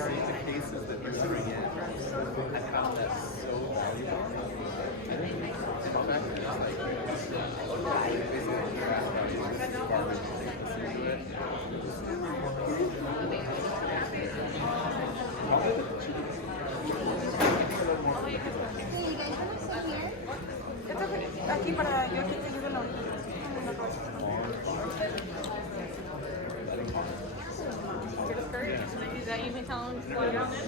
see the cases that you're doing in and how that's so valuable. And in fact, it's like basically you're asking how you use garbage into it. Aquí para yo aquí te ayudo en la orilla. Is that you can tell them what on it?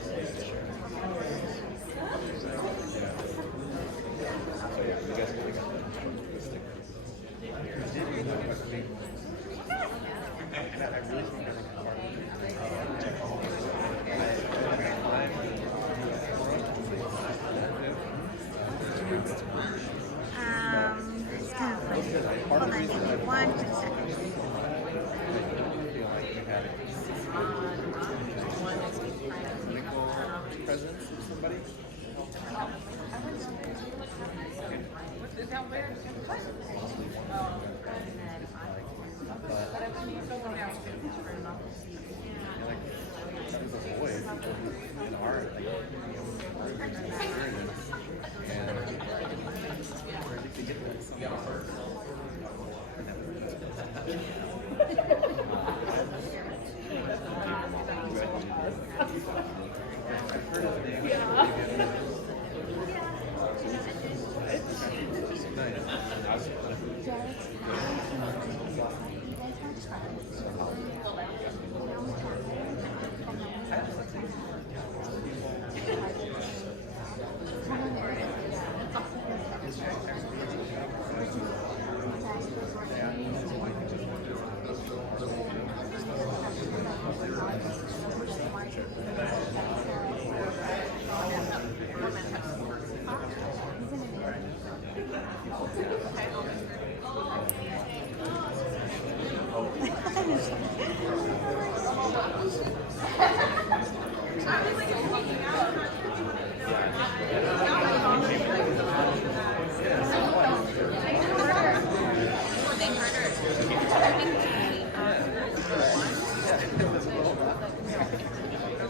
So yeah, you guys really got the sticker. And I really think that's part of It's kind of like, hold on, give me 1 second. presence of somebody? Is that where? As a boy, in art, like, experience, and where did you get that somehow?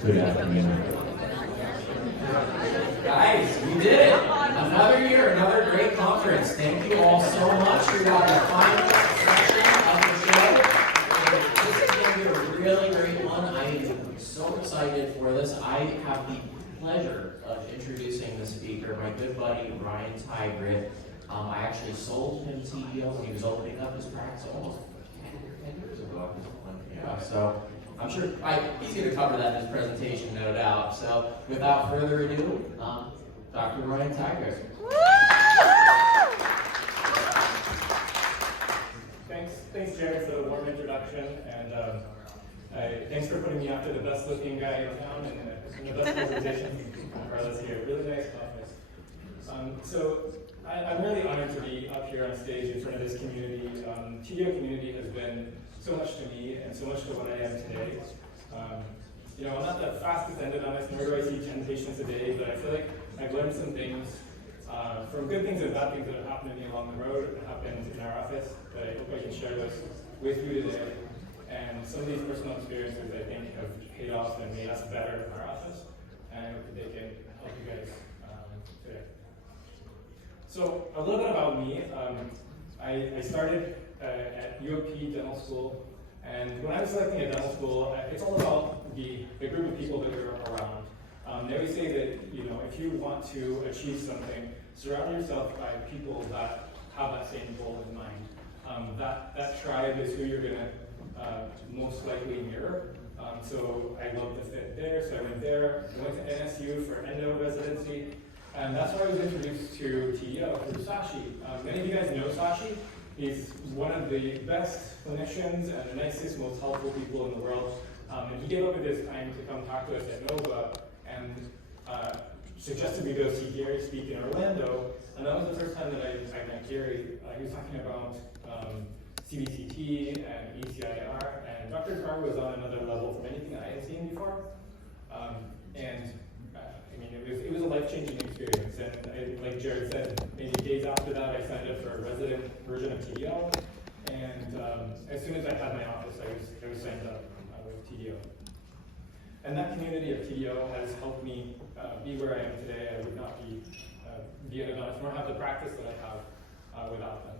Good afternoon. Guys, we did it! Another year, another great conference. Thank you all so much. We got the final section of the show. This is going to be a really great one. I am so excited for this. I have the pleasure of introducing the speaker, my good buddy, Ryan Tigrett. I actually sold him TDO when he was opening up his practice almost 10 years ago. Yeah, so I'm sure he's going to cover that in his presentation, no doubt. So without further ado, Dr. Ryan Tigrett. Thanks, Jared, for the warm introduction, and thanks for putting me after the best-looking guy in town and the best presentation Carlos here. Really nice conference. So I'm really honored to be up here on stage in front of this community. TDO community has been so much to me and so much to what I am today. You know, I'm not the fastest endodontist, nor do I see 10 patients a day, but I feel like I've learned some things from good things and bad things that have happened to me along the road, that happened in our office, that I hope I can share those with you today. And some of these personal experiences, I think, have paid off and made us better in our office, and I hope that they can help you guys today. So a little bit about me. I started at UOP Dental School, and when I was selecting a dental school, it's all about the group of people that you're around. They always say that, you know, if you want to achieve something, surround yourself by people that have that same goal in mind. That tribe is who you're going to most likely mirror. So I love to fit there, so I went there. I went to NSU for endo residency, and that's where I was introduced to TDO through Sashi. Many of you guys know Sashi. He's one of the best clinicians and the nicest, most helpful people in the world. And he gave up of his time to come talk to us at Nova and suggested we go see Gary speak in Orlando. And that was the first time that I met Gary. He was talking about CBCT and ECIR, and Dr. Carr was on another level from anything I had seen before. I mean, it was a life-changing experience, and like Jared said, maybe days after that, I signed up for a resident version of TDO, and as soon as I had my office, I was signed up with TDO. And that community of TDO has helped me be where I am today. I would not be an endodontist, nor have the practice that I have without them.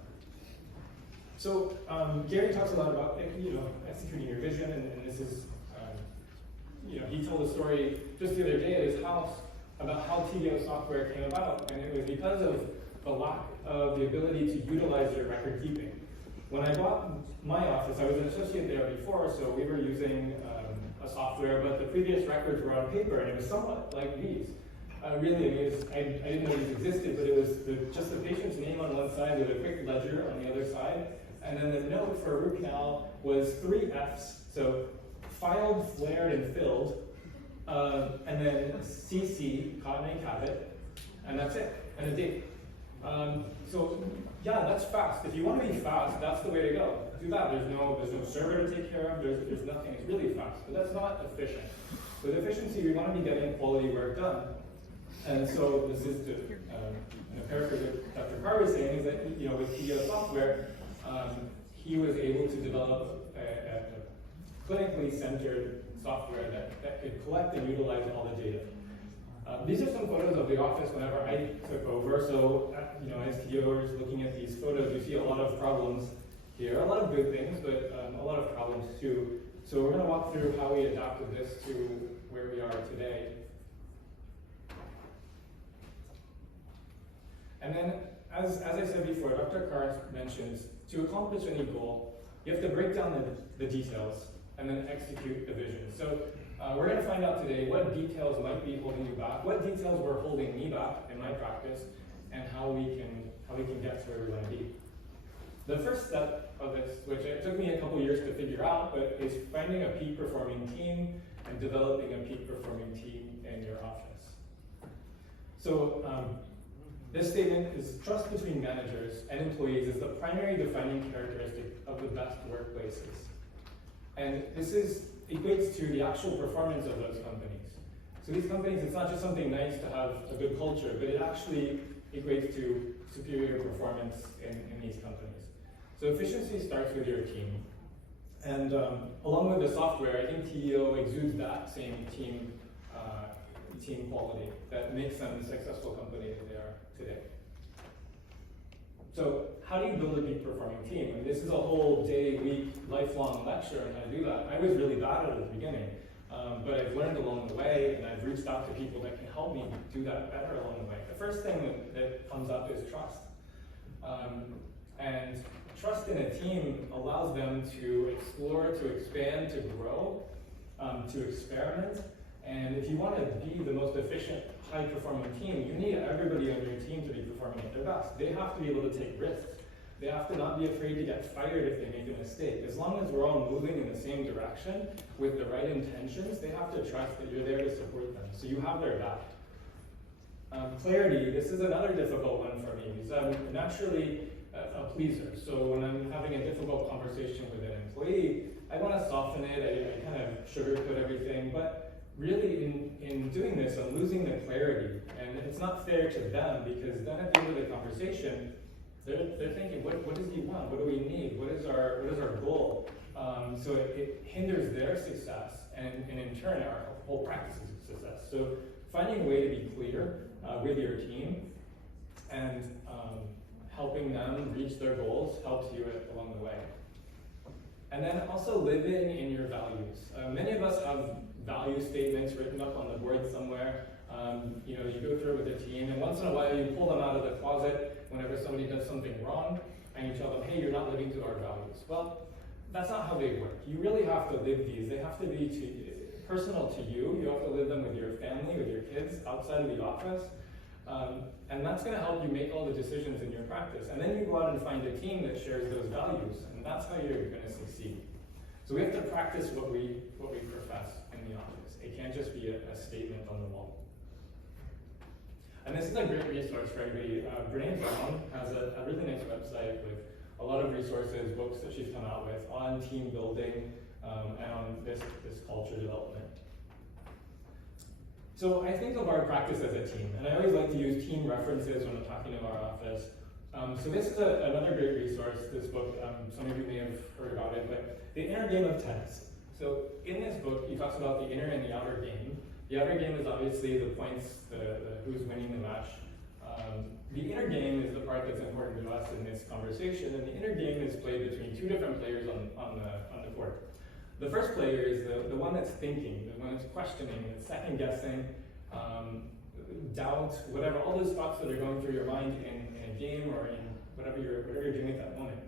So Gary talks a lot about executing your vision, and this is he told a story just the other day at his house about how TDO Software came about, and it was because of the lack of the ability to utilize your record keeping. When I bought my office, I was an associate there before, so we were using a software, but the previous records were on paper, and it was somewhat like these. Really, I didn't know these existed, but it was just the patient's name on one side with a quick ledger on the other side, and then the note for a root canal was 3 Fs, so filed, flared, and filled, and then CC, Cottony Cabot, and that's it, and a date. So yeah, that's fast. If you want to be fast, that's the way to go. Do that. There's no server to take care of. There's nothing. It's really fast, but that's not efficient. With efficiency, we want to be getting quality work done. And so this is to paraphrase what Dr. Carr was saying, is that with TDO Software, he was able to develop a clinically centered software that could collect and utilize all the data. These are some photos of the office whenever I took over. So, as TDOers looking at these photos, you see a lot of problems here. A lot of good things, but a lot of problems too. So we're going to walk through how we adapted this to where we are today. And then, as I said before, Dr. Carr mentions, to accomplish any goal, you have to break down the details and then execute the vision. So we're going to find out today what details might be holding you back, what details were holding me back in my practice, and how we can get to where we want to be. The first step of this, which it took me a couple years to figure out, but is finding a peak performing team and developing a peak performing team in your office. So this statement is trust between managers and employees is the primary defining characteristic of the best workplaces. And this equates to the actual performance of those companies. So these companies, it's not just something nice to have a good culture, but it actually equates to superior performance in these companies. So efficiency starts with your team. And along with the software, I think TDO exudes that same team quality that makes them the successful company that they are today. So how do you build a peak performing team? And this is a whole day, week, lifelong lecture on how to do that. I was really bad at it at the beginning, but I've learned along the way, and I've reached out to people that can help me do that better along the way. The first thing that comes up is trust. And trust in a team allows them to explore, to expand, to grow, to experiment. And if you want to be the most efficient, high-performing team, you need everybody on your team to be performing at their best. They have to be able to take risks. They have to not be afraid to get fired if they make a mistake. As long as we're all moving in the same direction with the right intentions, they have to trust that you're there to support them. So you have their back. Clarity, this is another difficult one for me because I'm naturally a pleaser. So when I'm having a difficult conversation with an employee, I want to soften it, I kind of sugarcoat everything, but really in doing this, I'm losing the clarity, and it's not fair to them because then at the end of the conversation, they're thinking, what does he want? What do we need? What is our goal? So it hinders their success, and in turn, our whole practice's success. So finding a way to be clear with your team and helping them reach their goals helps you along the way. And then also living in your values. Many of us have value statements written up on the board somewhere. You go through it with the team, and once in a while you pull them out of the closet whenever somebody does something wrong, and you tell them, hey, you're not living to our values. Well, that's not how they work. You really have to live these. They have to be personal to you. You have to live them with your family, with your kids, outside of the office. And that's going to help you make all the decisions in your practice. And then you go out and find a team that shares those values, and that's how you're going to succeed. So we have to practice what we profess in the office. It can't just be a statement on the wall. And this is a great resource for everybody. Brene Brown has a really nice website with a lot of resources, books that she's come out with on team building and on this culture development. So I think of our practice as a team, and I always like to use team references when I'm talking about our office. So this is another great resource, this book. Some of you may have heard about it, but The Inner Game of Tennis. So in this book, he talks about the inner and the outer game. The outer game is obviously the points, the who's winning the match. The inner game is the part that's important to us in this conversation, and the inner game is played between two different players on the court. The first player is the one that's thinking, the one that's questioning, that's second guessing, doubt, whatever, all those thoughts that are going through your mind in a game or in whatever you're doing at that moment.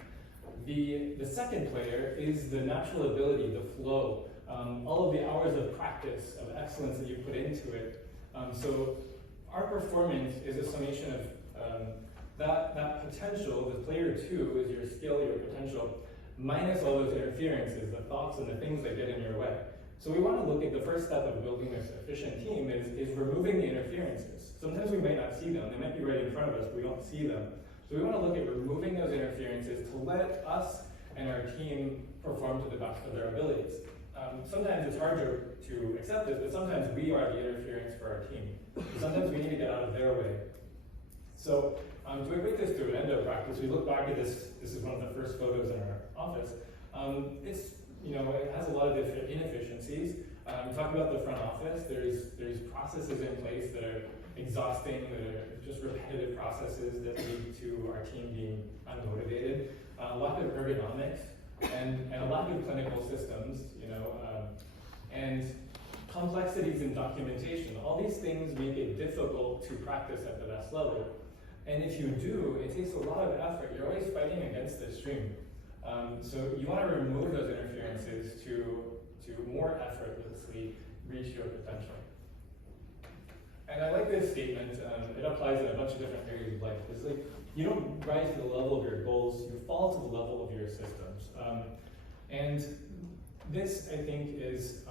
The second player is the natural ability, the flow, all of the hours of practice, of excellence that you put into it. So our performance is a summation of that potential. The player two is your skill, your potential, minus all those interferences, the thoughts and the things that get in your way. So we want to look at the first step of building this efficient team is removing the interferences. Sometimes we might not see them. They might be right in front of us, but we don't see them. So we want to look at removing those interferences to let us and our team perform to the best of their abilities. Sometimes it's harder to accept this, but sometimes we are the interference for our team. Sometimes we need to get out of their way. So to equate this to an endo practice, we look back at this. This is one of the first photos in our office. It has a lot of different inefficiencies. We talk about the front office. There's processes in place that are exhausting, that are just repetitive processes that lead to our team being unmotivated. A lack of ergonomics and a lack of clinical systems, and complexities in documentation. All these things make it difficult to practice at the best level. And if you do, it takes a lot of effort. You're always fighting against the stream. So you want to remove those interferences to more effortlessly reach your potential. And I like this statement. It applies in a bunch of different areas of life. It's like, you don't rise to the level of your goals, you fall to the level of your systems. And this, I think, is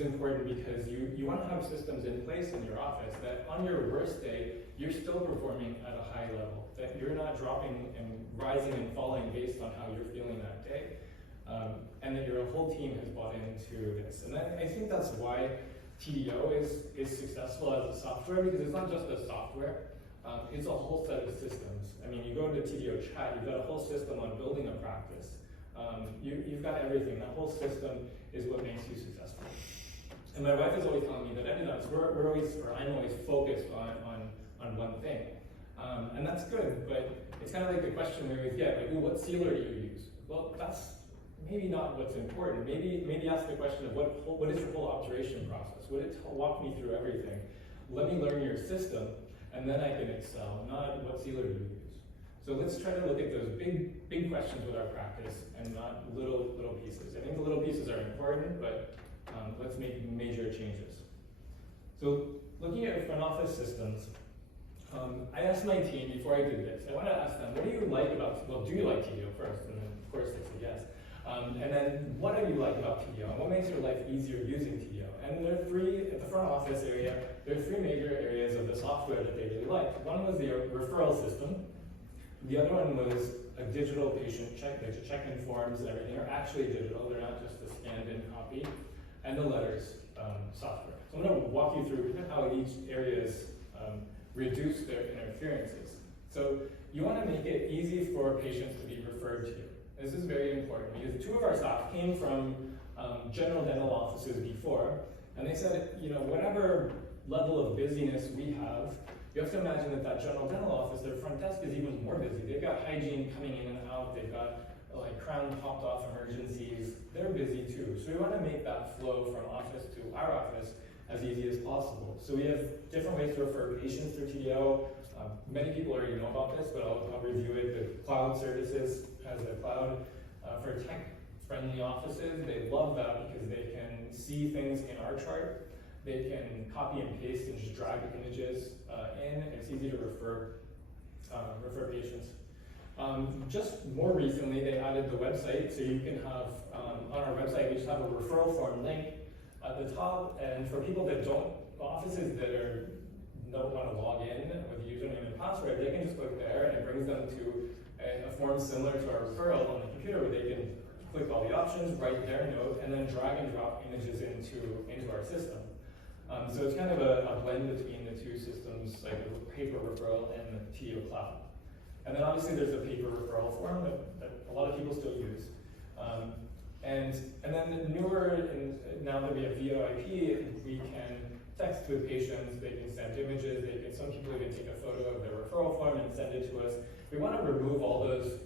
important because you want to have systems in place in your office that on your worst day, you're still performing at a high level, that you're not dropping and rising and falling based on how you're feeling that day, and that your whole team has bought into this. And I think that's why TDO is successful as a software, because it's not just a software, it's a whole set of systems. I mean, you go into TDO chat, you've got a whole system on building a practice. You've got everything. That whole system is what makes you successful. And my wife is always telling me that Endodontist, I'm always focused on one thing. And that's good, but it's kind of like the question we always get, like, what sealer do you use? Well, that's maybe not what's important. Maybe ask the question of what is your whole observation process? Would it walk me through everything? Let me learn your system, and then I can excel, not what sealer do you use. So let's try to look at those big questions with our practice and not little pieces. I think the little pieces are important, but let's make major changes. So looking at front office systems, I asked my team before I did this, I want to ask them, what do you like about, well, do you like TDO first? And then of course they said yes. And then what do you like about TDO? And what makes your life easier using TDO? And there are three, at the front office area, there are three major areas of the software that they really liked. One was the referral system. The other one was a digital patient check-in forms and everything are actually digital. They're not just a scanned-in copy. And the letters software. So I'm going to walk you through how each areas reduce their interferences. So you want to make it easy for patients to be referred to you. This is very important because two of our staff came from general dental offices before, and they said, whatever level of busyness we have, you have to imagine that general dental office, their front desk is even more busy. They've got hygiene coming in and out. They've got crown popped off emergencies. They're busy too. So we want to make that flow from office to our office as easy as possible. So we have different ways to refer patients through TDO. Many people already know about this, but I'll review it. The cloud services has a cloud for tech-friendly offices. They love that because they can see things in our chart. They can copy and paste and just drag images in. It's easy to refer patients. Just more recently, they added the website, so you can have, on our website, we just have a referral form link at the top, and for people that offices that don't want to log in with the username and password, they can just click there, and it brings them to a form similar to our referral on the computer, where they can click all the options, write their note, and then drag and drop images into our system. So it's kind of a blend between the two systems, like the paper referral and the TDO cloud. And then obviously there's a paper referral form that a lot of people still use. And then now that we have VoIP, we can text with patients, they can send images, some people even take a photo of their referral form and send it to us. We want to remove all those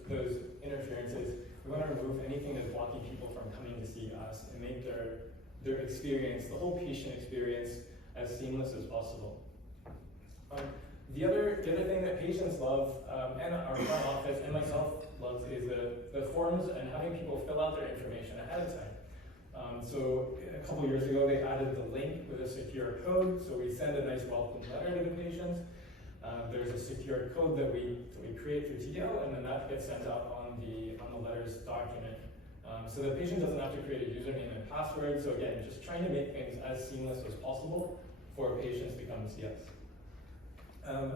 interferences. We want to remove anything that's blocking people from coming to see us and make their experience, the whole patient experience, as seamless as possible. The other thing that patients love, and our front office and myself loves, is the forms and having people fill out their information ahead of time. So a couple years ago, they added the link with a secure code, so we send a nice welcome letter to the patients. There's a secure code that we create through TDO, and then that gets sent out on the letter's document. So the patient doesn't have to create a username and password. So again, just trying to make things as seamless as possible for patients to come and see us.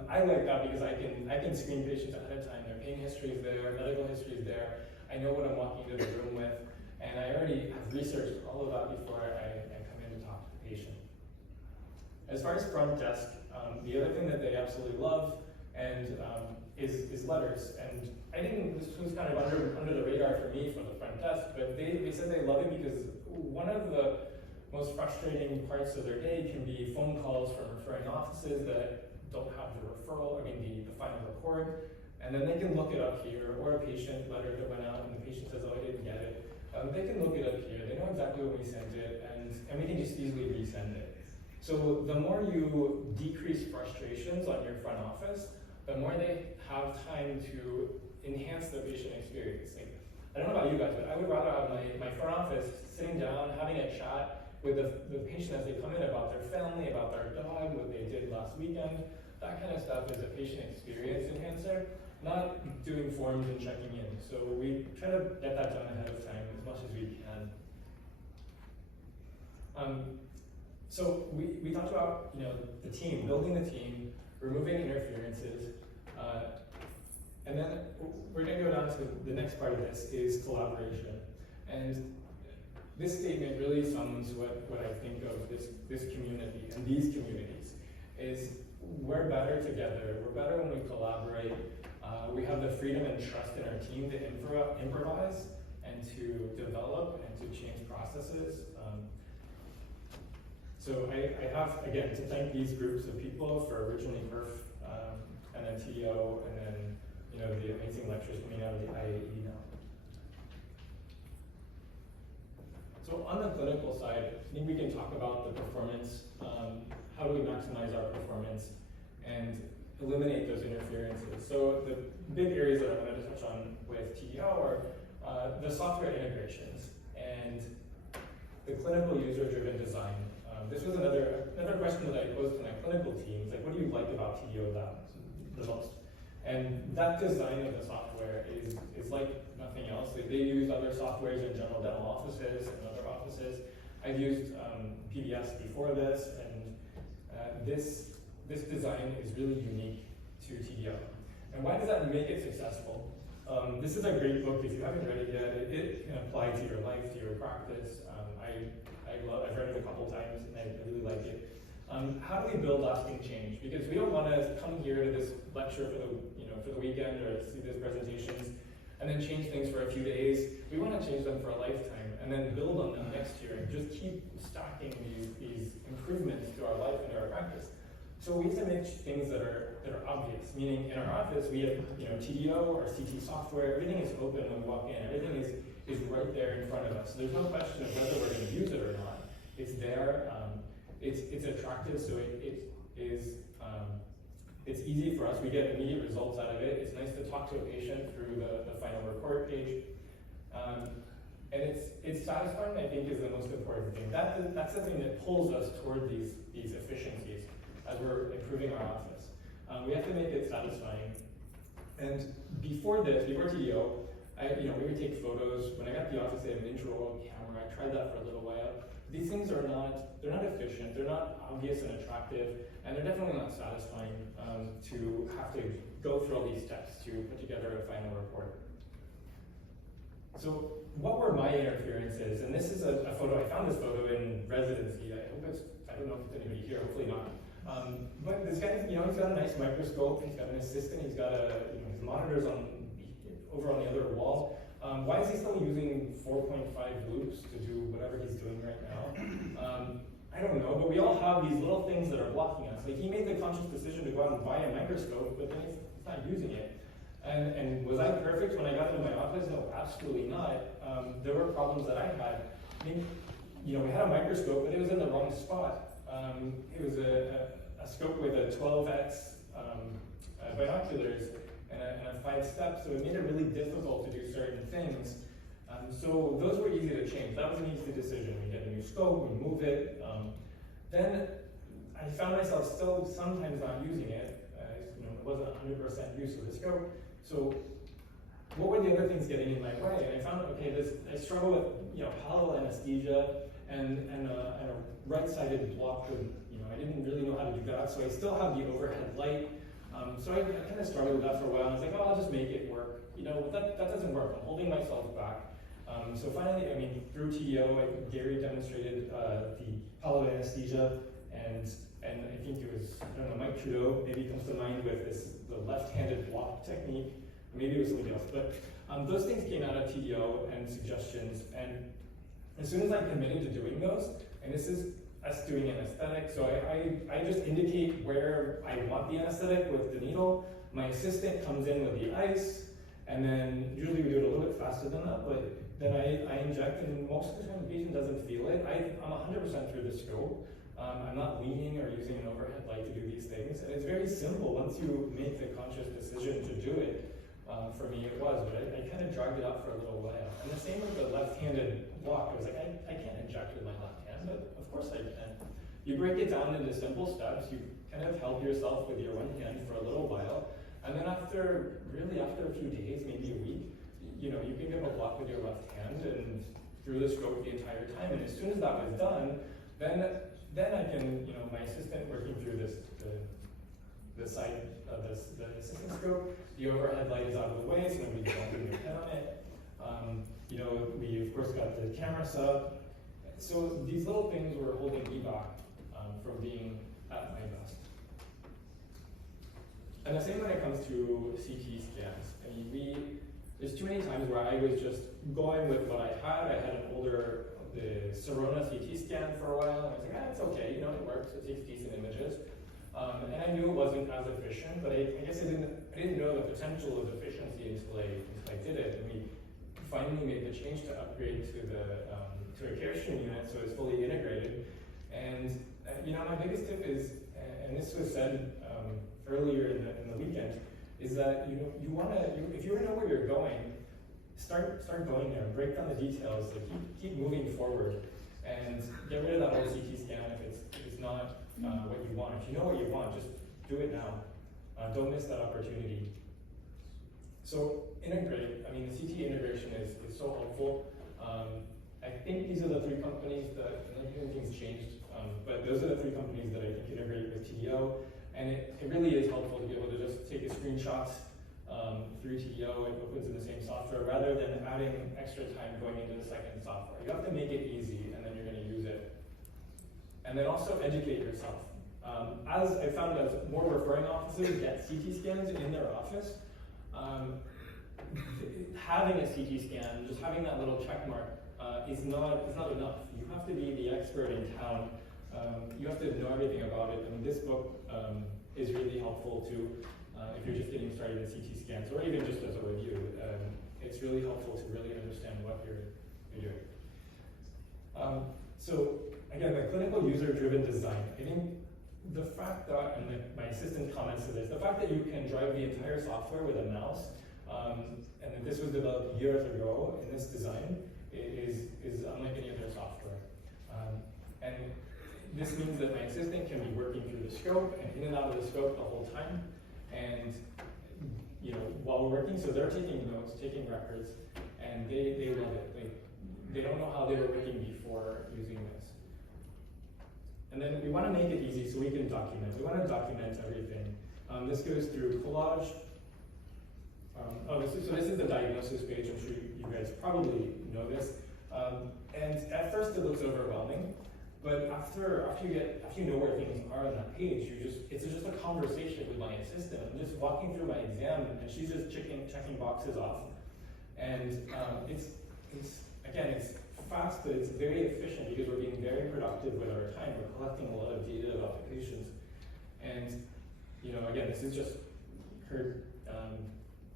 I like that because I can screen patients ahead of time. Their pain history is there, medical history is there. I know what I'm walking into the room with, and I already have researched all of that before I come in to talk to the patient. As far as front desk, the other thing that they absolutely love and is letters. And this was kind of under the radar for me for the front desk, but they said they love it because one of the most frustrating parts of their day can be phone calls from referring offices that don't have the final report, and then they can look it up here, or a patient letter that went out and the patient says, oh, I didn't get it. They can look it up here, they know exactly when we sent it, and we can just easily resend it. So the more you decrease frustrations on your front office, the more they have time to enhance the patient experience. Like, I don't know about you guys, but I would rather have my front office sitting down, having a chat with the patient as they come in about their family, about their dog, what they did last weekend. That kind of stuff is a patient experience enhancer, not doing forms and checking in. So we try to get that done ahead of time as much as we can. So we talked about the team, building the team, removing interferences, and then we're going to go down to the next part of this is collaboration. And this statement really sums what I think of this community and these communities is we're better together. We're better when we collaborate. We have the freedom and trust in our team to improvise and to develop and to change processes. So I have, again, to thank these groups of people for originally PERF, and then TDO, and then the amazing lectures coming out of the IAE now. So on the clinical side, I think we can talk about the performance. How do we maximize our performance and eliminate those interferences? So the big areas that I wanted to touch on with TDO are the software integrations and the clinical user-driven design. This was another question that I posed to my clinical teams, like, what do you like about TDO the most? And that design of the software is like nothing else. They use other softwares in general dental offices and other offices. I've used PBS before this, and this design is really unique to TDO. And why does that make it successful? This is a great book. If you haven't read it yet, it can apply to your life, to your practice. I've read it a couple times, and I really like it. How do we build lasting change? Because we don't want to come here to this lecture for the weekend or see these presentations and then change things for a few days. We want to change them for a lifetime and then build on them next year and just keep stacking these improvements to our life and to our practice. So we need to make things that are obvious. Meaning, in our office, we have TDO or CT software. Everything is open when we walk in. Everything is right there in front of us. So there's no question of whether we're going to use it or not. It's there. It's attractive, so it's easy for us. We get immediate results out of it. It's nice to talk to a patient through the final report page. And it's satisfying, I think, is the most important thing. That's the thing that pulls us toward these efficiencies as we're improving our office. We have to make it satisfying. And before TDO, we would take photos. When I got to the office, they had an intraoral camera. I tried that for a little while. These things they're not efficient, they're not obvious and attractive, and they're definitely not satisfying to have to go through all these steps to put together a final report. So what were my interferences? And this is a photo, I found this photo in residency. I don't know if it's anybody here, hopefully not. But this guy, he's got a nice microscope, he's got an assistant, he's got his monitors over on the other wall. Why is he still using 4.5 loops to do whatever he's doing right now? I don't know, but we all have these little things that are blocking us. Like, he made the conscious decision to go out and buy a microscope, but then he's not using it. And was I perfect when I got into my office? No, absolutely not. There were problems that I had. I mean, you know, we had a microscope, but it was in the wrong spot. It was a scope with a 12x binoculars and a 5 steps, so it made it really difficult to do certain things. So those were easy to change. That was an easy decision. We get a new scope, we move it. Then I found myself still sometimes not using it. You know, it wasn't 100% use of the scope. So what were the other things getting in my way? And I found, okay, I struggle with, you know, palatal anesthesia and a right-sided block with, you know, I didn't really know how to do that. So I still have the overhead light. So I kind of struggled with that for a while. I was like, oh, I'll just make it work. You know, but that doesn't work. I'm holding myself back. So finally, I mean, through TDO, Gary demonstrated the palatal anesthesia, and I think it was, I don't know, Mike Trudeau maybe comes to mind with the left-handed block technique. Maybe it was somebody else, but those things came out of TDO and suggestions, and as soon as I committed to doing those, and this is us doing an anesthetic, so I just indicate where I want the anesthetic with the needle. My assistant comes in with the ice, and then usually we do it a little bit faster than that, but then I inject, and most of the time the patient doesn't feel it. I'm 100% through the scope. I'm not leaning or using an overhead light to do these things, and it's very simple once you make the conscious decision to do it. For me it was, but I kind of dragged it out for a little while. And the same with the left-handed block. I was like, I can't inject with my left hand, but of course I can. You break it down into simple steps, you kind of help yourself with your one hand for a little while, and then after a few days, maybe a week, you know, you can give a block with your left hand and through the scope the entire time. And as soon as that was done, then I can, you know, my assistant working through the side of the assistant scope, the overhead light is out of the way, so nobody's bumping their head on it. You know, we of course got the camera sub. So these little things were holding me back from being at my best. And the same when it comes to CT scans. I mean, there's too many times where I was just going with what I had. I had the Sirona CT scan for a while, and I was like, it's okay, you know, it works, it takes decent images. And I knew it wasn't as efficient, but I guess I didn't know the potential of efficiency until I did it. And we finally made the change to upgrade to a care stream unit, so it's fully integrated. And you know, my biggest tip is, and this was said earlier in the weekend, is that if you know where you're going, start going there, break down the details, like keep moving forward, and get rid of that old CT scan if it's not what you want. If you know what you want, just do it now. Don't miss that opportunity. So integrate. I mean, the CT integration is so helpful. I think these are the three companies that, and everything's changed, but those are the three companies that I think integrate with TDO. And it really is helpful to be able to just take a screenshot through TDO. It opens in the same software rather than adding extra time going into the second software. You have to make it easy, and then you're going to use it. And then also educate yourself. As I found as more referring offices get CT scans in their office, having a CT scan, just having that little check mark is not enough. You have to be the expert in town. You have to know everything about it. I mean, this book is really helpful too if you're just getting started in CT scans, or even just as a review. It's really helpful to really understand what you're doing. So again, the clinical user-driven design. I think the fact that, and my assistant comments to this, the fact that you can drive the entire software with a mouse, and this was developed years ago in this design, is unlike any other software. And this means that my assistant can be working through the scope and in and out of the scope the whole time. And you know, while we're working, so they're taking notes, taking records, and they love it. They don't know how they were working before using this. And then we want to make it easy so we can document. We want to document everything. This goes through collage. So this is the diagnosis page. I'm sure you guys probably know this. And at first it looks overwhelming, but after you know where things are on that page, it's just a conversation with my assistant. I'm just walking through my exam, and she's just checking boxes off. And it's fast, but it's very efficient because we're being very productive with our time. We're collecting a lot of data about the patients. And, again, this is just her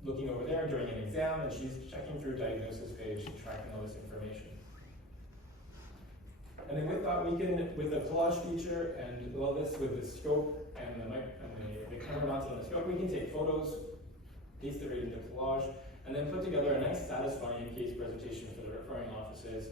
looking over there during an exam, and she's checking through diagnosis page, tracking all this information. And then with that, we can, with the collage feature and all this with the scope and the camera mounted on the scope, we can take photos, paste it right into collage, and then put together a nice satisfying case presentation for the referring offices.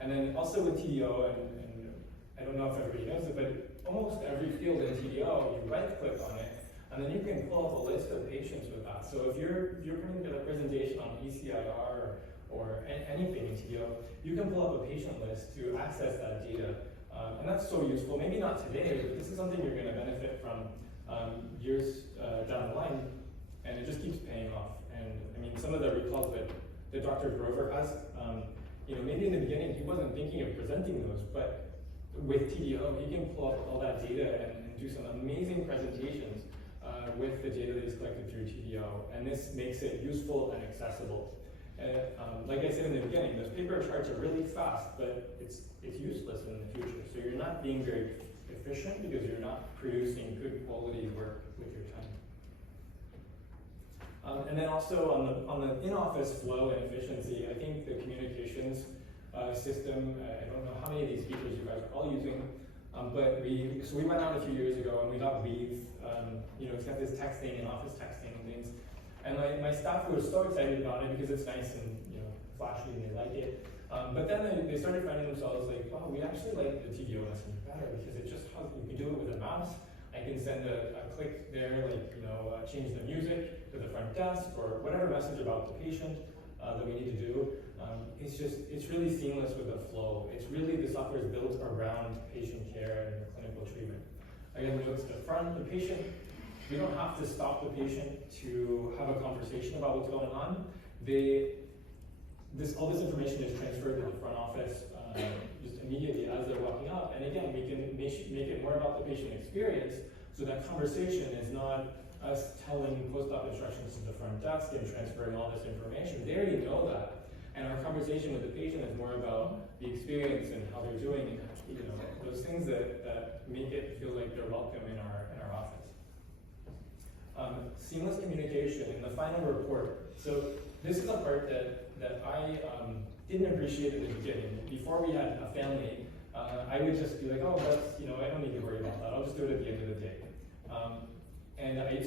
And then also with TDO, and I don't know if everybody knows it, but almost every field in TDO, you right click on it, and then you can pull up a list of patients with that. So if you're putting together a presentation on ECIR or anything in TDO, you can pull up a patient list to access that data. And that's so useful, maybe not today, but this is something you're gonna benefit from years down the line, and it just keeps paying off. And I mean, some of the recalls that Dr. Grover has, maybe in the beginning he wasn't thinking of presenting those, but with TDO, he can pull up all that data and do some amazing presentations with the data that he's collected through TDO, and this makes it useful and accessible. Like I said in the beginning, those paper charts are really fast, but it's useless in the future. So you're not being very efficient because you're not producing good quality work with your time. And then also on the in-office flow and efficiency, I think the communications system, I don't know how many of these features you guys are all using, but we went out a few years ago and we got Weave. It's got this texting and office texting and things. And my staff were so excited about it because it's nice and flashy and they like it. But then they started finding themselves like, wow, we actually like the TDO lesson better because it just how you can do it with a mouse. I can send a click there, change the music to the front desk or whatever message about the patient that we need to do. It's really seamless with the flow. It's really, the software is built around patient care and clinical treatment. Again, when it looks to the front, the patient, we don't have to stop the patient to have a conversation about what's going on. All this information is transferred to the front office just immediately as they're walking up. And again, we can make it more about the patient experience, so that conversation is not us telling post-op instructions to the front desk and transferring all this information. They already know that. And our conversation with the patient is more about the experience and how they're doing, those things that make it feel like they're welcome in our office. Seamless communication in the final report. So this is a part that I didn't appreciate in the beginning. Before we had a family, I would just be like, oh, that's, I don't need to worry about that. I'll just do it at the end of the day.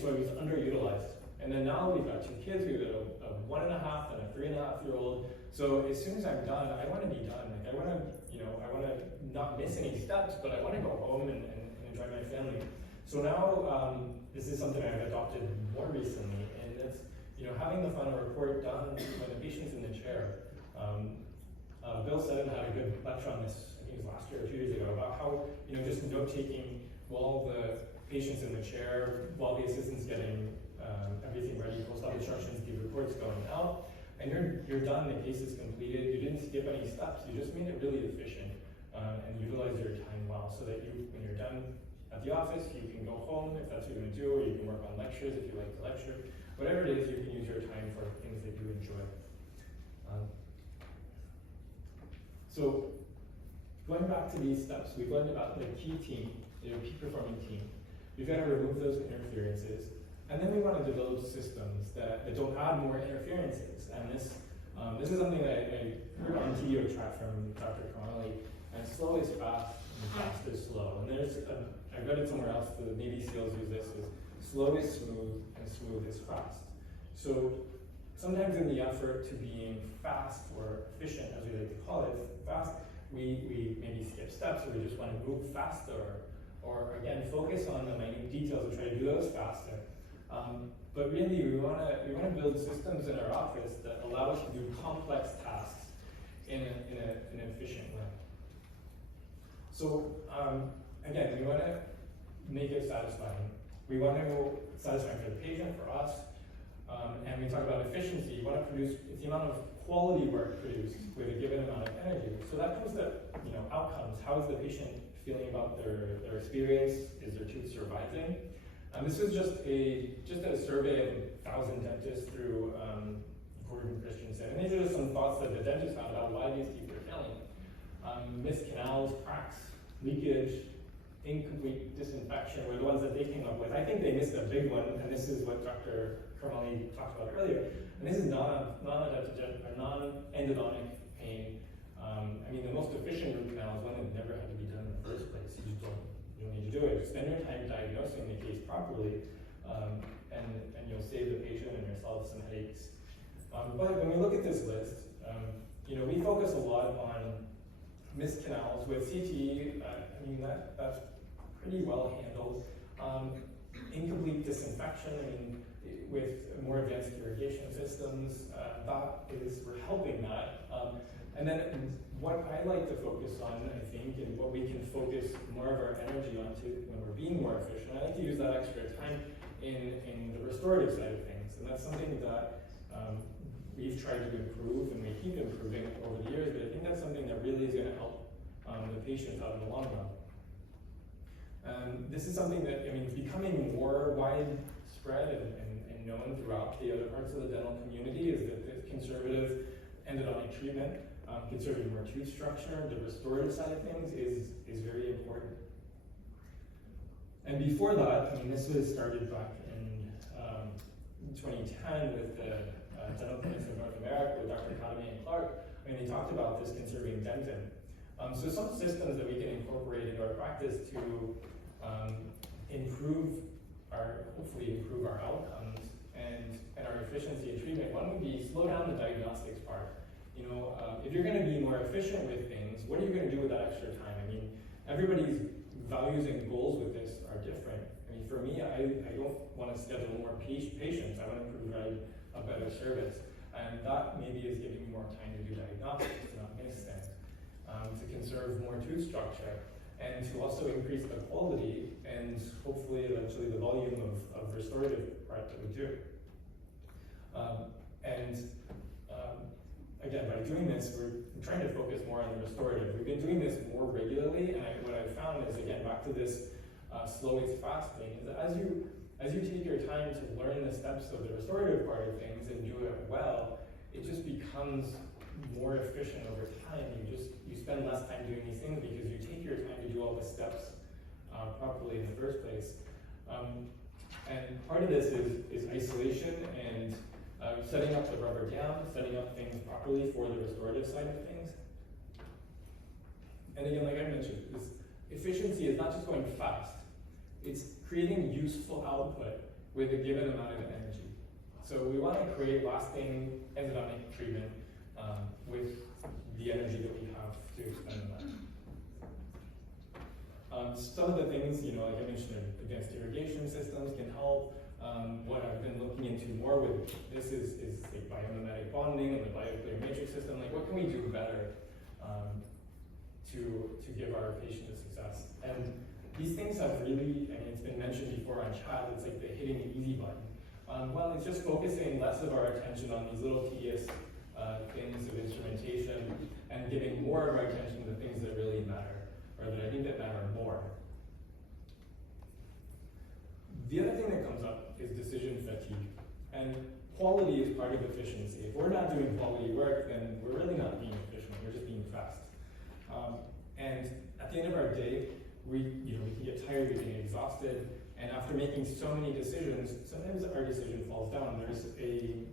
So I was underutilized. And then now we've got 2 kids. We've got a 1.5 and a 3.5-year-old. So as soon as I'm done, I want to be done. Like I want to not miss any steps, but I want to go home and enjoy my family. So now this is something I've adopted more recently, and it's having the final report done when the patient's in the chair. Bill Seddon had a good lecture on this, I think it was last year or 2 years ago, about how just note-taking while the patient's in the chair, while the assistant's getting everything ready, post-op instructions, the report's going out, and you're done, the case is completed, you didn't skip any steps, you just made it really efficient and utilize your time well, so that when you're done at the office, you can go home if that's what you're going to do, or you can work on lectures if you like to lecture. Whatever it is, you can use your time for things that you enjoy. So going back to these steps, we've learned about the key team, the peak performing team. We've got to remove those interferences. And then we want to develop systems that don't add more interferences. And this is something that I heard on TDO track from Dr. Connolly. And slow is fast, and fast is slow. And I read it somewhere else, the Navy SEALs use this, is slow is smooth, and smooth is fast. So sometimes in the effort to being fast or efficient, as we like to call it, fast, we maybe skip steps, or we just want to move faster, or again, focus on the minute details and try to do those faster. But really, we want to build systems in our office that allow us to do complex tasks in an efficient way. So again, we want to make it satisfying. We want to satisfying for the patient, for us, and we talk about efficiency. You want to produce the amount of quality work produced with a given amount of energy. So that comes to outcomes. How is the patient feeling about their experience? Is their tooth surviving? This is just a survey of 1,000 dentists through Gordon Christensen. And these are just some thoughts that the dentist found about why these teeth are failing. Missed canals, cracks, leakage, incomplete disinfection were the ones that they came up with. I think they missed a big one, and this is what Dr. Carmali talked about earlier. And this is non-endodontic pain. I mean, the most efficient root canal is one that never had to be done in the first place. You just don't need to do it. Spend your time diagnosing the case properly, and you'll save the patient and yourself some headaches. But when we look at this list, we focus a lot on missed canals. With CT, I mean, that's pretty well handled. Incomplete disinfection, I mean, with more advanced irrigation systems, we're helping that. And then what I like to focus on, I think, and what we can focus more of our energy onto when we're being more efficient, I like to use that extra time in the restorative side of things. And that's something that we've tried to improve, and we keep improving over the years, but I think that's something that really is going to help the patients out in the long run. This is something that, I mean, becoming more widespread and known throughout the other parts of the dental community is that the conservative endodontic treatment, conserving more tooth structure, the restorative side of things is very important. And before that, I mean, this was started back in 2010 with the Dental Clinics of North America with Dr. Kadame and Clark. I mean, they talked about this conserving dentin. So some systems that we can incorporate into our practice to hopefully improve our outcomes and our efficiency in treatment. One would be slow down the diagnostics part. If you're going to be more efficient with things, what are you going to do with that extra time? I mean, everybody's values and goals with this are different. I mean, for me, I don't want to schedule more patients. I want to provide a better service. And that maybe is giving me more time to do diagnostics, not miss things, to conserve more tooth structure, and to also increase the quality and hopefully eventually the volume of restorative part that we do. Again, by doing this, we're trying to focus more on the restorative. We've been doing this more regularly, and what I've found is, again, back to this slow is fast thing, is that as you take your time to learn the steps of the restorative part of things and do it well, it just becomes more efficient over time. You spend less time doing these things because you take your time to do all the steps properly in the first place. And part of this is isolation and setting up the rubber dam, setting up things properly for the restorative side of things. And again, like I mentioned, this efficiency is not just going fast, it's creating useful output with a given amount of energy. So we want to create lasting endodontic treatment with the energy that we have to expend on that. Some of the things, like I mentioned, advanced irrigation systems can help. What I've been looking into more with this is like biomimetic bonding and the bioclear matrix system. Like, what can we do better to give our patient a success? And these things have really, I mean, it's been mentioned before on chat, it's like the hitting the easy button. Well, it's just focusing less of our attention on these little tedious things of instrumentation and giving more of our attention to the things that really matter, or that I think that matter more. The other thing that comes up is decision fatigue. And quality is part of efficiency. If we're not doing quality work, then we're really not being efficient, we're just being fast. And at the end of our day, we can get tired, we get exhausted, and after making so many decisions, sometimes our decision falls down. There's a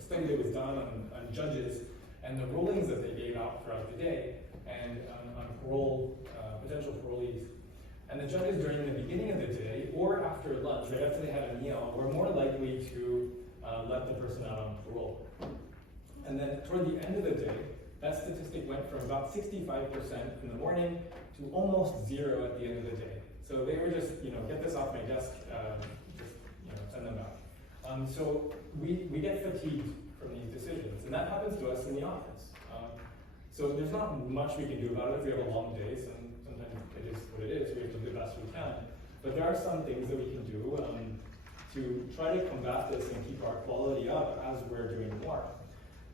study that was done on judges and the rulings that they gave out throughout the day, and on parole, potential parolees. And the judges during the beginning of the day, or after lunch, right after they had a meal, were more likely to let the person out on parole. And then toward the end of the day, that statistic went from about 65% in the morning to almost 0 at the end of the day. So they were just, get this off my desk, send them out. So we get fatigued from these decisions, and that happens to us in the office. So there's not much we can do about it if we have a long day. Sometimes it is what it is. We have to do the best we can. But there are some things that we can do to try to combat this and keep our quality up as we're doing more.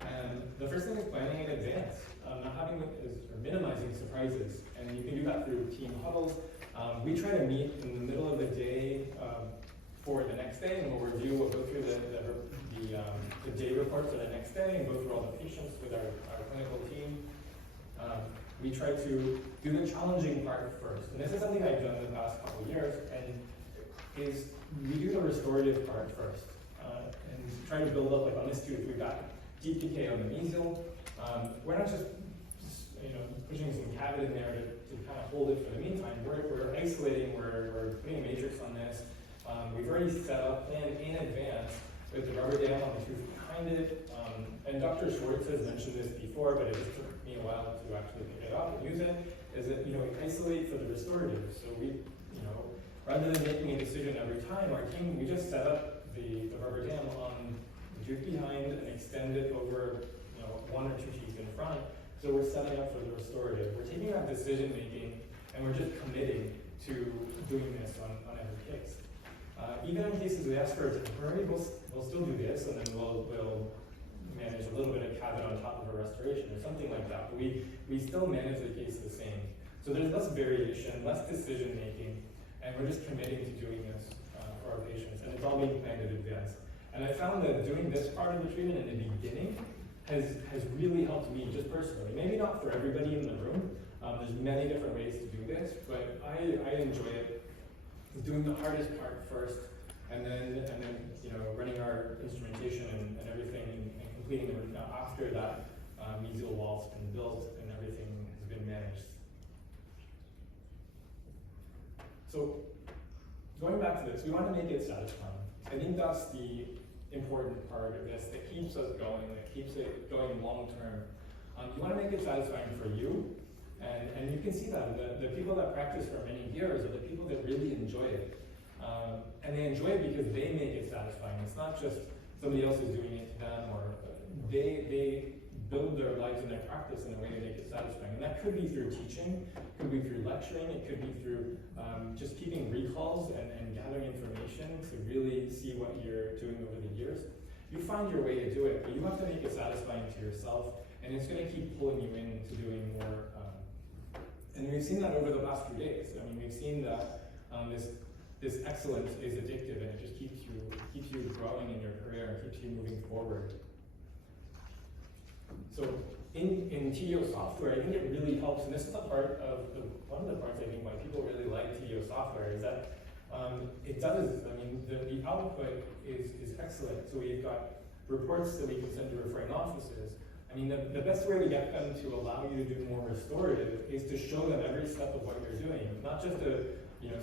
And the first thing is planning in advance, not having or minimizing surprises. And you can do that through team huddles. We try to meet in the middle of the day for the next day, and we'll review, we'll go through the the day report for the next day and go through all the patients with our clinical team. We try to do the challenging part first. And this is something I've done the past couple of years, and is we do the restorative part first. And try to build up, like on this tooth, we've got deep decay on the mesial. We're not just pushing some cabinet in there to kind of hold it for the meantime. We're isolating, we're putting a matrix on this. We've already set up, planned in advance with the rubber dam on the tooth behind it. And Dr. Schwartz has mentioned this before, but it just took me a while to actually pick it up and use it, is that, we isolate for the restorative. So we, rather than making a decision every time, our team, we just set up the rubber dam on the tooth behind and extend it over, one or two teeth in front. So we're setting up for the restorative. We're taking that decision making and we're just committing to doing this on every case. Even in cases we ask for a temporary, we'll still do this, and then we'll manage a little bit of cabinet on top of a restoration or something like that. But we still manage the case the same. So there's less variation, less decision making, and we're just committing to doing this for our patients, and it's all being planned in advance. And I found that doing this part of the treatment in the beginning has really helped me just personally. Maybe not for everybody in the room. There's many different ways to do this, but I enjoy it. Doing the hardest part first, and then running our instrumentation and everything, and completing it after that mesial wall's been built and everything has been managed. So going back to this, we want to make it satisfying. I think that's the important part of this that keeps us going, that keeps it going long term. You want to make it satisfying for you. And you can see that the people that practice for many years are the people that really enjoy it. And they enjoy it because they make it satisfying. It's not just somebody else is doing it to them, or they build their lives and their practice in a way to make it satisfying. And that could be through teaching, it could be through lecturing, it could be through just keeping recalls and gathering information to really see what you're doing over the years. You find your way to do it, but you have to make it satisfying to yourself, and it's going to keep pulling you into doing more. And we've seen that over the past few days. I mean, we've seen that this excellence is addictive, and it just keeps you growing in your career and keeps you moving forward. So in TDO Software, I think it really helps, and this is a part of one of the parts I think why people really like TDO Software is that it does. I mean, the output is excellent. So we've got reports that we can send to referring offices. I mean, the best way to get them to allow you to do more restorative is to show them every step of what you're doing, not just to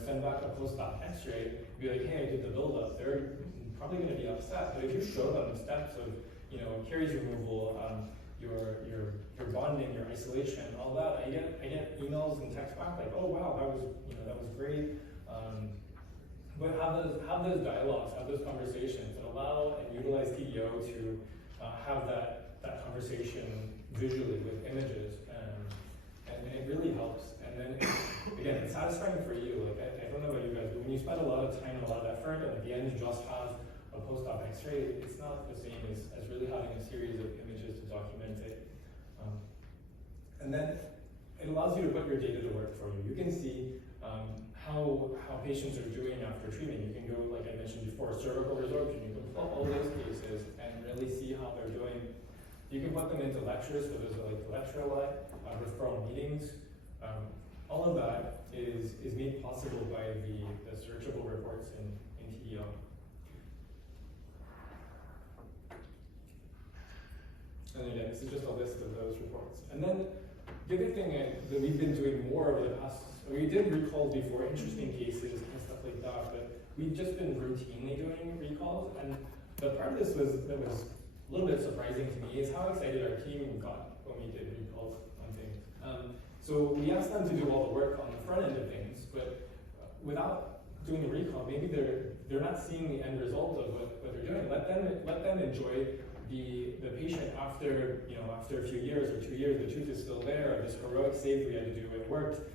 send back a post-op X-ray, be like, hey, I did the build-up. They're probably going to be upset, but if you show them the steps of caries removal, your bonding, your isolation, all that, I get emails and texts back like, oh wow, that was great. But have those dialogues, have those conversations, and allow and utilize TDO to have that conversation visually with images, and it really helps. And then again, it's satisfying for you. Like I don't know about you guys, but when you spend a lot of time and a lot of effort, and at the end you just have a post-op X-ray, it's not the same as really having a series of images to document it. And then it allows you to put your data to work for you. You can see how patients are doing after treatment. You can go, like I mentioned before, cervical resorption. You can pull up all those cases and really see how they're doing. You can put them into lectures, so there's like lecture lab, referral meetings. All of that is made possible by the searchable reports in TDO. And again, this is just a list of those reports. And then the other thing that we've been doing more over the past, we did recalls before, interesting cases and stuff like that, but we've just been routinely doing recalls. And the part of this that was a little bit surprising to me is how excited our team got when we did recalls on things. So we asked them to do all the work on the front end of things, but without doing the recall, maybe they're not seeing the end result of what they're doing. Let them enjoy the patient after after a few years or 2 years, the tooth is still there. This heroic save we had to do, it worked.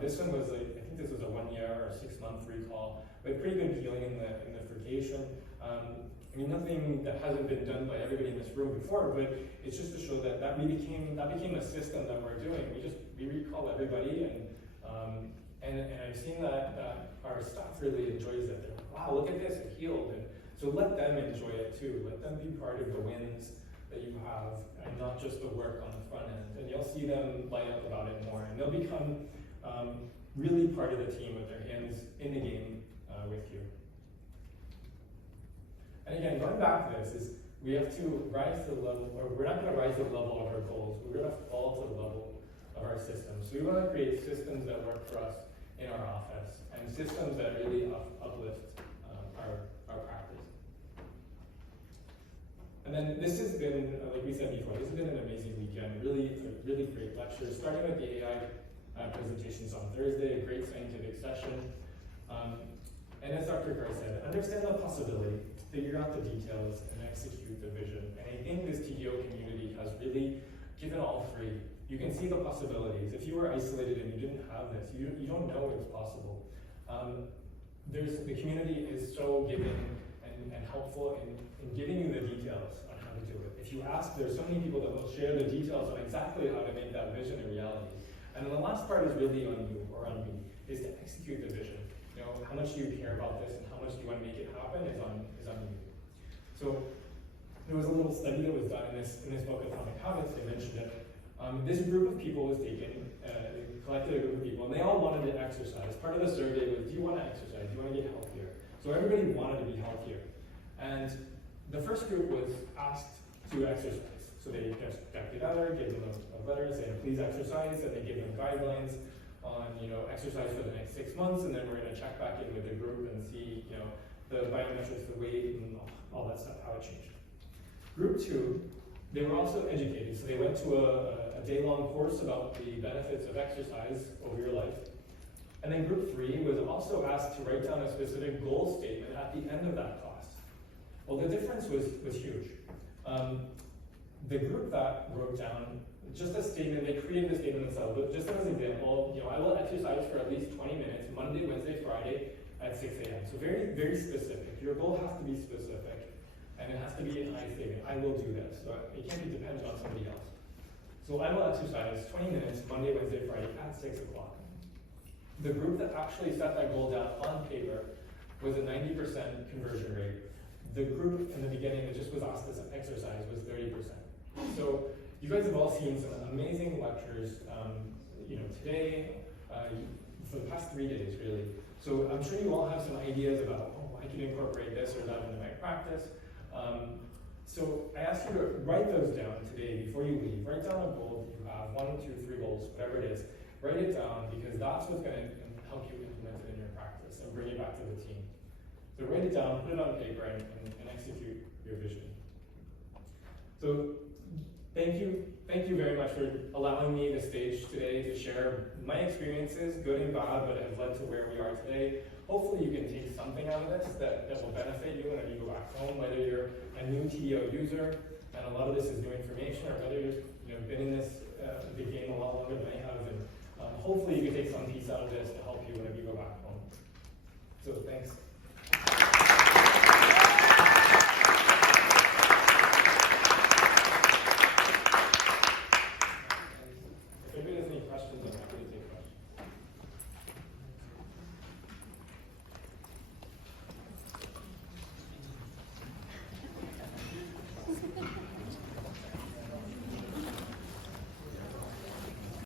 This one was I think this was a 1 year or 6 month recall, but pretty good healing in the furcation. I mean, nothing that hasn't been done by everybody in this room before, but it's just to show that became a system that we're doing. We recall everybody, and I've seen that our staff really enjoys it. They're like, wow, look at this, it healed. And So let them enjoy it too. Let them be part of the wins that you have, and not just the work on the front end. And you'll see them light up about it more, and they'll become really part of the team with their hands in the game with you. And again, going back to this is we have to rise to the level, or we're not going to rise to the level of our goals. We're going to fall to the level of our systems. So we want to create systems that work for us in our office, and systems that really uplift our practice. And then this has been, like we said before, this has been an amazing weekend. Really great lectures, starting with the AI presentations on Thursday, a great scientific session. And as Dr. Gray said, understand the possibility, figure out the details, and execute the vision. And I think this TDO community has really given all three. You can see the possibilities. If you were isolated and you didn't have this, you don't know it's possible. The community is so giving and helpful in giving you the details on how to do it. If you ask, there's so many people that will share the details on exactly how to make that vision a reality. And then the last part is really on you or on me, is to execute the vision. You know, how much do you care about this and how much do you want to make it happen is on you. So there was a little study that was done in this book, Atomic Habits, they mentioned it. This group of people was taken, they collected a group of people, and they all wanted to exercise. Part of the survey was, do you want to exercise? Do you want to get healthier? So everybody wanted to be healthier. And the first group was asked to exercise. So they just got together, gave them a letter saying, please exercise, and they gave them guidelines on, exercise for the next 6 months, and then we're going to check back in with the group and see, the biometrics, the weight, and all that stuff, how it changed. Group 2, they were also educated, so they went to a day-long course about the benefits of exercise over your life. And then group 3 was also asked to write down a specific goal statement at the end of that class. Well, the difference was huge. The group that wrote down just a statement, they created a statement themselves, but just as an example, I will exercise for at least 20 minutes, Monday, Wednesday, Friday at 6 a.m. So very, very specific. Your goal has to be specific, and it has to be an I statement. I will do this. So it can't be dependent on somebody else. So I will exercise 20 minutes, Monday, Wednesday, Friday at 6 o'clock. The group that actually set that goal down on paper was a 90% conversion rate. The group in the beginning that just was asked to exercise was 30%. So you guys have all seen some amazing lectures, today, for the past 3 days, really. So I'm sure you all have some ideas about, I can incorporate this or that into my practice. So I ask you to write those down today before you leave. Write down a goal that you have, 1, 2, 3 goals, whatever it is. Write it down because that's what's going to help you implement it in your practice and bring it back to the team. So write it down, put it on paper, and execute your vision. So thank you very much for allowing me the stage today to share my experiences, good and bad, but have led to where we are today. Hopefully you can take something out of this that will benefit you whenever you go back home, whether you're a new TDO user, and a lot of this is new information, or whether you've been in this the game a lot longer than I have, and hopefully you can take some piece out of this to help you whenever you go back home. So thanks.